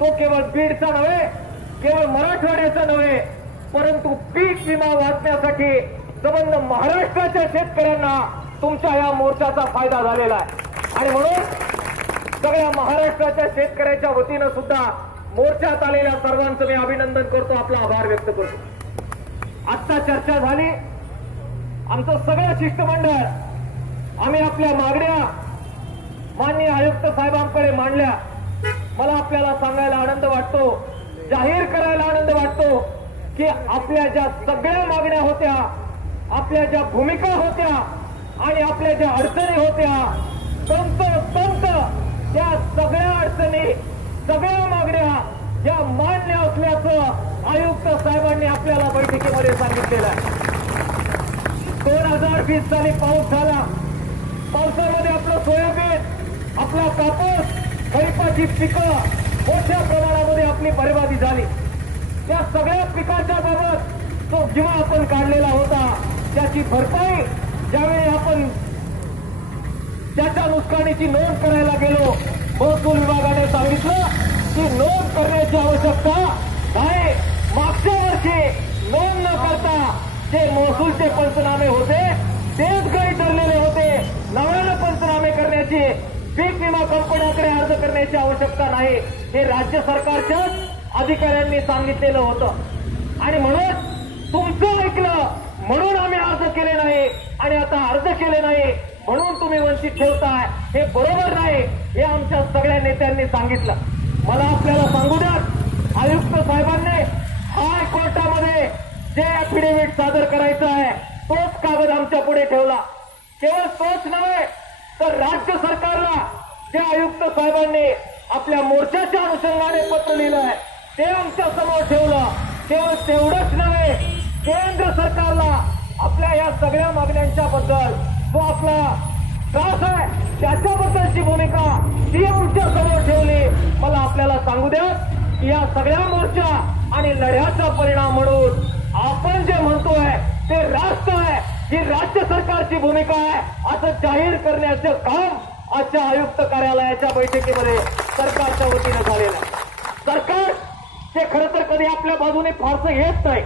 तो केवळ बीडचा नव्हे, केवळ मराठवाड्याचा नव्हे, परंतु पीक विमा वाचण्यासाठी संबंध महाराष्ट्राच्या शेतकऱ्यांना तुमच्या या मोर्चाचा फायदा झालेला आहे। आणि म्हणून सगळ्या महाराष्ट्राच्या शेतकऱ्याच्या वतीनं सुद्धा मोर्चात आलेल्या सर्वांचं मी अभिनंदन करतो, आपला आभार व्यक्त करतो। आजचा चर्चा झाली, आमचं सगळं शिष्टमंडळ आम्ही आपल्या मागण्या माननीय आयुक्त साहेबांकडे मांडल्या। मला आपल्याला सांगायला आनंद वाटतो, जाहीर करायला आनंद वाटतो की आपल्या ज्या सगळ्या मागण्या होत्या, आपल्या ज्या भूमिका होत्या आणि आपल्या ज्या अडचणी होत्या, तंतोतंत त्या सगळ्या अडचणी, सगळ्या मागण्या या मान्य असल्याचं आयुक्त साहेबांनी आपल्याला बैठकीमध्ये सांगितलेलं आहे। 2020 साली पाऊस झाला, पावसामध्ये आपलं सोयाबीन, आपला कापूस, खरीपाची पिकं मोठ्या प्रमाणामध्ये आपली बर्बादी झाली। त्या सगळ्या पिकाच्या बाबत जो विमा आपण काढलेला होता, त्याची भरपाई ज्यावेळी आपण त्याच्या नुकसानीची नोंद करायला गेलो, महसूल विभागाने सांगितलं की नोंद करण्याची आवश्यकता नाही। मागच्या वर्षी नोंद न करता जे महसूलचे पंचनामे होते तेच गैर ठरलेले होते। नव्यानं पंचनामे करण्याची, पीक विमा कंपन्यांकडे अर्ज करण्याची आवश्यकता नाही, हे राज्य सरकारच्याच अधिकाऱ्यांनी सांगितलेलं होतं। आणि म्हणून तुमचं ऐकलं म्हणून आम्ही अर्ज केले नाही आणि आता अर्ज केले नाही म्हणून तुम्ही वंचित ठेवताय, हे बरोबर नाही, हे आमच्या सगळ्या नेत्यांनी सांगितलं। मला आपल्याला सांगू द्या, आयुक्त साहेबांनी हायकोर्टामध्ये जे ऍफिडेव्हिट सादर करायचं आहे तोच कागद आमच्या पुढे ठेवला। केवळ तोच नव्हे तर राज्य सरकारला जे आयुक्त साहेबांनी आपल्या मोर्चाच्या अनुषंगाने पत्र लिहिलं आहे ते आमच्या समोर ठेवलं। केवळ तेवढंच नव्हे, केंद्र सरकारला आपल्या या सगळ्या मागण्यांच्या बद्दल जो आपला त्रास आहे त्याच्याबद्दलची भूमिका ती आमच्या समोर ठेवली। मला आपल्याला सांगू द्या की या सगळ्या मोर्चा आणि लढ्याचा परिणाम म्हणून आपण जे म्हणतोय ते राष्ट्र आहे, ही राज्य सरकारची भूमिका आहे असं जाहीर करण्याचं काम आजच्या आयुक्त कार्यालयाच्या बैठकीमध्ये सरकारच्या वतीनं झालेलं आहे। सरकार ते खरं तर कधी आपल्या बाजूने फारसं घेत नाही,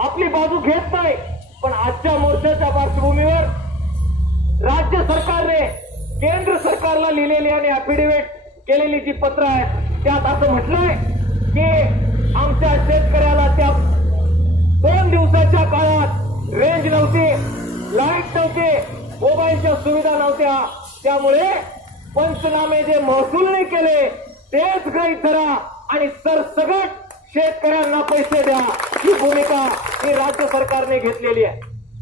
आपली बाजू घेत नाही, पण आजच्या मोर्चाच्या पार्श्वभूमीवर राज्य सरकारने केंद्र सरकारला लिहिलेली आणि ऍफिडेव्हिट केलेली जी पत्र आहेत त्यात असं म्हटलंय की आमच्या शेतकऱ्याला त्या 2 दिवसाच्या काळात रेंज नव्हती, लाईट नव्हते, मोबाईलच्या सुविधा नव्हत्या, त्यामुळे पंचनामे जे महसूलने केले तेच गृहीत धरा आणि सरसकट शेतकऱ्यांना पैसे द्या, ही भूमिका ही राज्य सरकारने घेतलेली आहे।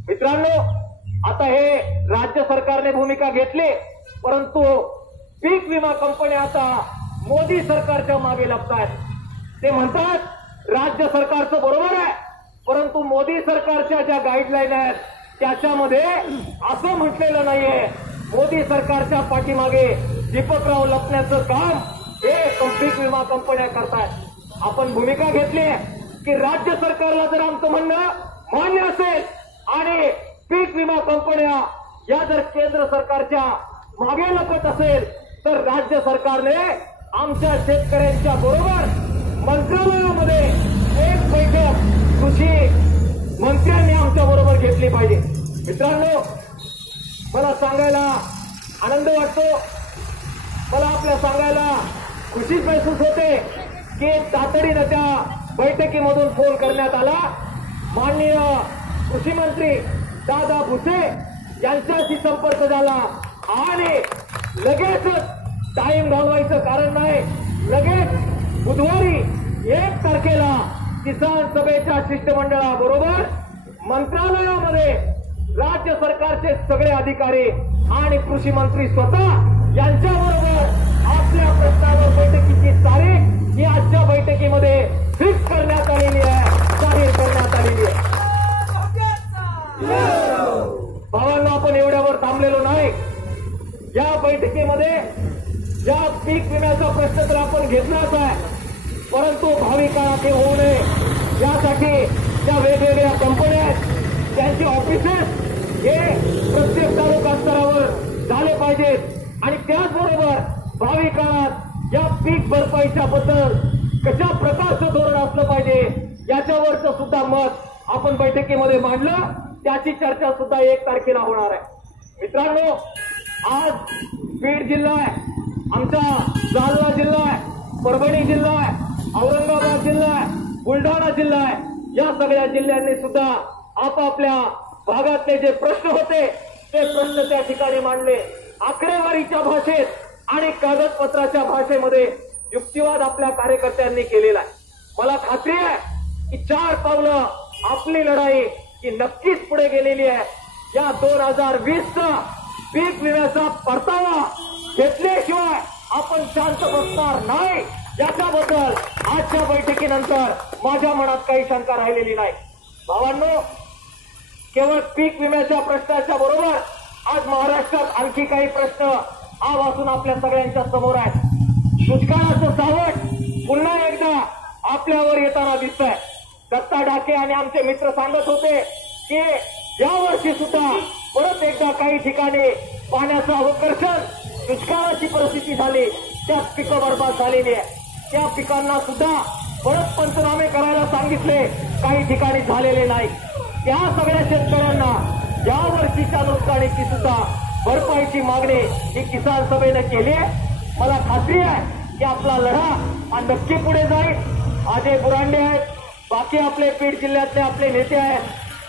मित्रांनो, आता हे राज्य सरकारने भूमिका घेतली, परंतु पीक विमा कंपन्या आता मोदी सरकारच्या मागे लागतात। ते म्हणतात राज्य सरकारचं बरोबर आहे, परंतु मोदी सरकारच्या ज्या गाईडलाईन आहेत त्याच्यामध्ये असं म्हटलेलं नाहीये। मोदी सरकारच्या पाठीमागे दीपकराव लपण्याचं काम हे पीक विमा कंपन्या करतात। आपण भूमिका घेतली की राज्य सरकारला जर आमचं म्हणणं मान्य असेल आणि पीक विमा कंपन्या या जर केंद्र सरकारच्या मागे लपत असेल तर राज्य सरकारने आमच्या शेतकऱ्यांच्या बरोबर मंत्रालयामध्ये एक बैठक कृषी मंत्र्यांनी आमच्या बरोबर घेतली पाहिजे। मित्रांनो, मला सांगायला आनंद वाटतो, मला आपल्या सांगायला खुशी महसूस होते की तातडीनं त्या बैठकीमधून फोन करण्यात आला। माननीय कृषी मंत्री दादा भुसे यांच्याशी संपर्क झाला आणि लगेचच टाइम घालवायचं कारण नाही, लगेच बुधवारी 1 तारखेला किसान सभेच्या शिष्टमंडळाबरोबर मंत्रालयामध्ये राज्य सरकारचे सगळे अधिकारी आणि कृषी मंत्री स्वतः यांच्याबरोबर आपल्या प्रस्तावावर बैठकीची तारीख ही आजच्या बैठकीमध्ये फिक्स करण्यात आलेली आहे, जाहीर करण्यात आलेली आहे। भावांनो, आपण एवढ्यावर थांबलेलो नाही। या बैठकीमध्ये या पीक विम्याचा प्रश्न तर आपण घेतलाच आहे, परंतु भावी काळात हे होऊ नये यासाठी ज्या वेगवेगळ्या कंपन्या आहेत त्यांची ऑफिसेस हे प्रत्येक तालुका स्तरावर झाले पाहिजेत आणि त्याचबरोबर भावी काळात या पीक भरपाईच्या बद्दल कशा प्रकारचं धोरण असलं पाहिजे याच्यावरचं सुद्धा मत आपण बैठकीमध्ये मांडलं. त्याची चर्चा सुद्धा 1 तारखेला होणार आहे. मित्रांनो, आज बीड जिल्हा आहे, आमचा जालना जिल्हा आहे, परभणी जिल्हा आहे, औरंगाबाद जिल्हा आहे, बुलढाणा जिल्हा आहे. या सगळ्या जिल्ह्यांनी सुद्धा आपापल्या भागातले जे प्रश्न होते ते प्रश्न त्या ठिकाणी मांडले. आकडेवारीच्या भाषेत आणि कागदपत्राच्या भाषेमध्ये युक्तिवाद आपल्या कार्यकर्त्यांनी केलेला आहे. मला खात्री आहे की 4 पावलं आपली लढाई ही नक्कीच पुढे गेलेली आहे. या 2020चा पीक विम्याचा परतावा घेतल्याशिवाय आपण शांत बसणार नाही, याच्याबद्दल आजच्या बैठकीनंतर माझ्या मनात काही शंका राहिलेली नाही. भावांनो, केवळ पीक विम्याच्या प्रश्नाच्या बरोबर आज महाराष्ट्रात आणखी काही प्रश्न आजपासून आपल्या सगळ्यांच्या समोर आहेत. दुष्काळाचं सावट पुन्हा एकदा आपल्यावर येताना दिसतंय. दत्ता डाके आणि आमचे मित्र सांगत होते की यावर्षी सुद्धा परत एकदा काही ठिकाणी पाण्याचं अवकर्षण, दुष्काळाची परिस्थिती झाली, त्यात पिकं बरबाद झालेली आहे. त्या पिकांना सुद्धा परत पंचनामे करायला सांगितले, काही ठिकाणी झालेले नाही. त्या सगळ्या शेतकऱ्यांना या वर्षीच्या नुकसानीची सुद्धा भरपाईची मागणी ही किसान सभेनं केली आहे. मला खात्री आहे की आपला लढा हा नक्की पुढे जाईल. अजय बुरांडे आहेत, बाकी आपले बीड जिल्ह्यातले आपले नेते आहेत,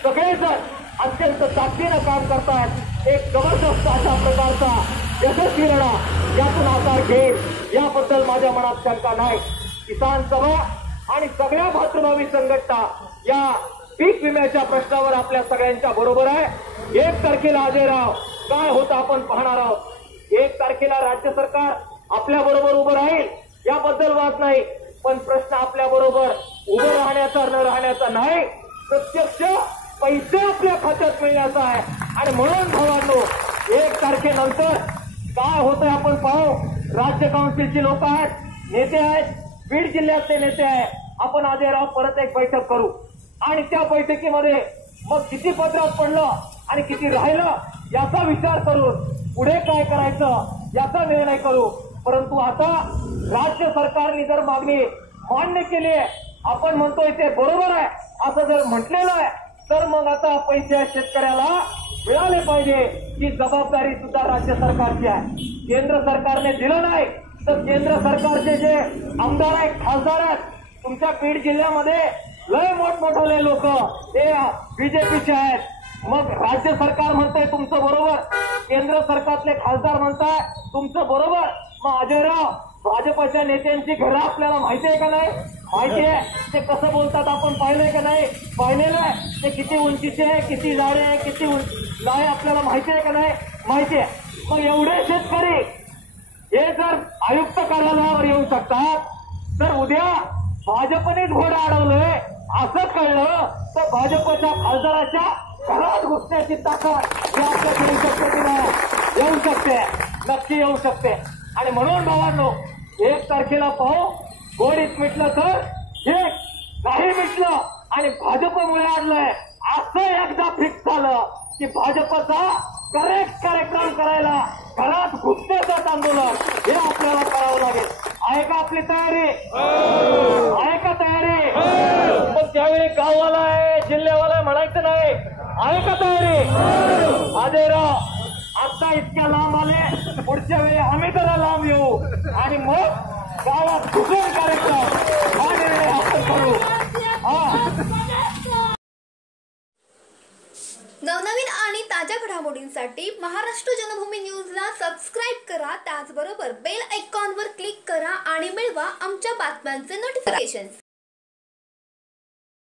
सगळेजण अत्यंत ताकदीनं काम करतायत. एक जबरदस्त अशा प्रकारचा यशस्वी लढा यातून आकार घेईल याबद्दल माझ्या मनात शंका नाही. किसान सभा आणि सगळ्या भातृभावी संघटना या पीक विम्याच्या प्रश्नावर आपल्या सगळ्यांच्या बरोबर आहे. 1 तारखेला अजयराव काय होतं आपण पाहणार आहोत. 1 तारखेला राज्य सरकार आपल्या बरोबर उभं राहील याबद्दल वाद नाही, पण प्रश्न आपल्या बरोबर उभं राहण्याचा न राहण्याचा नाही, प्रत्यक्ष पैसे आपल्या खात्यात मिळण्याचा आहे. आणि म्हणून भावांनो, 1 तारखेनंतर काय होतंय आपण पाहू. राज्य काउन्सिलची लोक आहेत, नेते आहेत, बीड जिल्ह्यातले नेते आहेत. आपण अजयराव परत एक बैठक करू आणि त्या बैठकीमध्ये मग किती पत्रात पडलं आणि किती राहिलं याचा विचार करून पुढे काय करायचं याचा निर्णय करू. परंतु आता राज्य सरकारने जर मागणी मान्य केली आहे, आपण म्हणतोय ते बरोबर आहे असं जर म्हटलेलं आहे, तर मग आता पैसे शेतकऱ्याला मिळाले पाहिजे ही जबाबदारी सुद्धा राज्य सरकारची आहे. केंद्र सरकारने दिलं नाही तर केंद्र सरकारचे जे आमदार आहेत, खासदार आहेत, तुमच्या बीड जिल्ह्यामध्ये लय मोठमोठे लोक ते बीजेपीचे आहेत. मग राज्य सरकार म्हणतंय तुमचं बरोबर, केंद्र सरकारतले खासदार म्हणताय तुमचं बरोबर. मग अजयराव, भाजपच्या नेत्यांची घरं आपल्याला माहिती आहे का नाही? माहिती आहे. ते कसं बोलतात आपण पाहिलंय का नाही? पाहिलेलं आहे. ते किती उंचीचे आहे, किती जाडे आहे, किती नाही आपल्याला माहिती आहे का नाही? माहिती आहे. मग एवढे शेतकरी हे जर आयुक्त कार्यालयावर येऊ शकतात, तर उद्या भाजपनेच घोडं अडवलंय असं कळलं तर भाजपच्या खासदाराच्या घरात घुसण्याची ताकद ही आपल्याकडे येऊ शकते की नाही? येऊ शकते, नक्की येऊ शकते. आणि म्हणून भावांनो, 1 तारखेला पाहू, गोडीत मिटलं तर हे काही मिटलं आणि भाजपमुळे अडलंय असं एकदा फिक्स झालं की भाजपचा करेक्ट कार्यक्रम करायला घरात घुसण्याचं आंदोलन हे आपल्याला करावं लागेल. आहे का आपली तयारी? आहे का तयारी? पण त्यावेळी गाववाला आहे, जिल्ह्यावाला म्हणायचं नाही. आहे का तयारी? अजयराव, आता इतक्या लांब आले, पुढच्या वेळी आम्ही जरा लांब येऊ आणि मग गावात घुसून कार्यक्रम हा निर्णय आपण करू. नवनवीन आणि ताज्या घडामोडींसाठी महाराष्ट्र जनभूमी न्यूजला सबस्क्राईब करा. त्याचबरोबर बेल आयकॉनवर क्लिक करा आणि मिळवा आमच्या बातम्यांचे नोटिफिकेशन.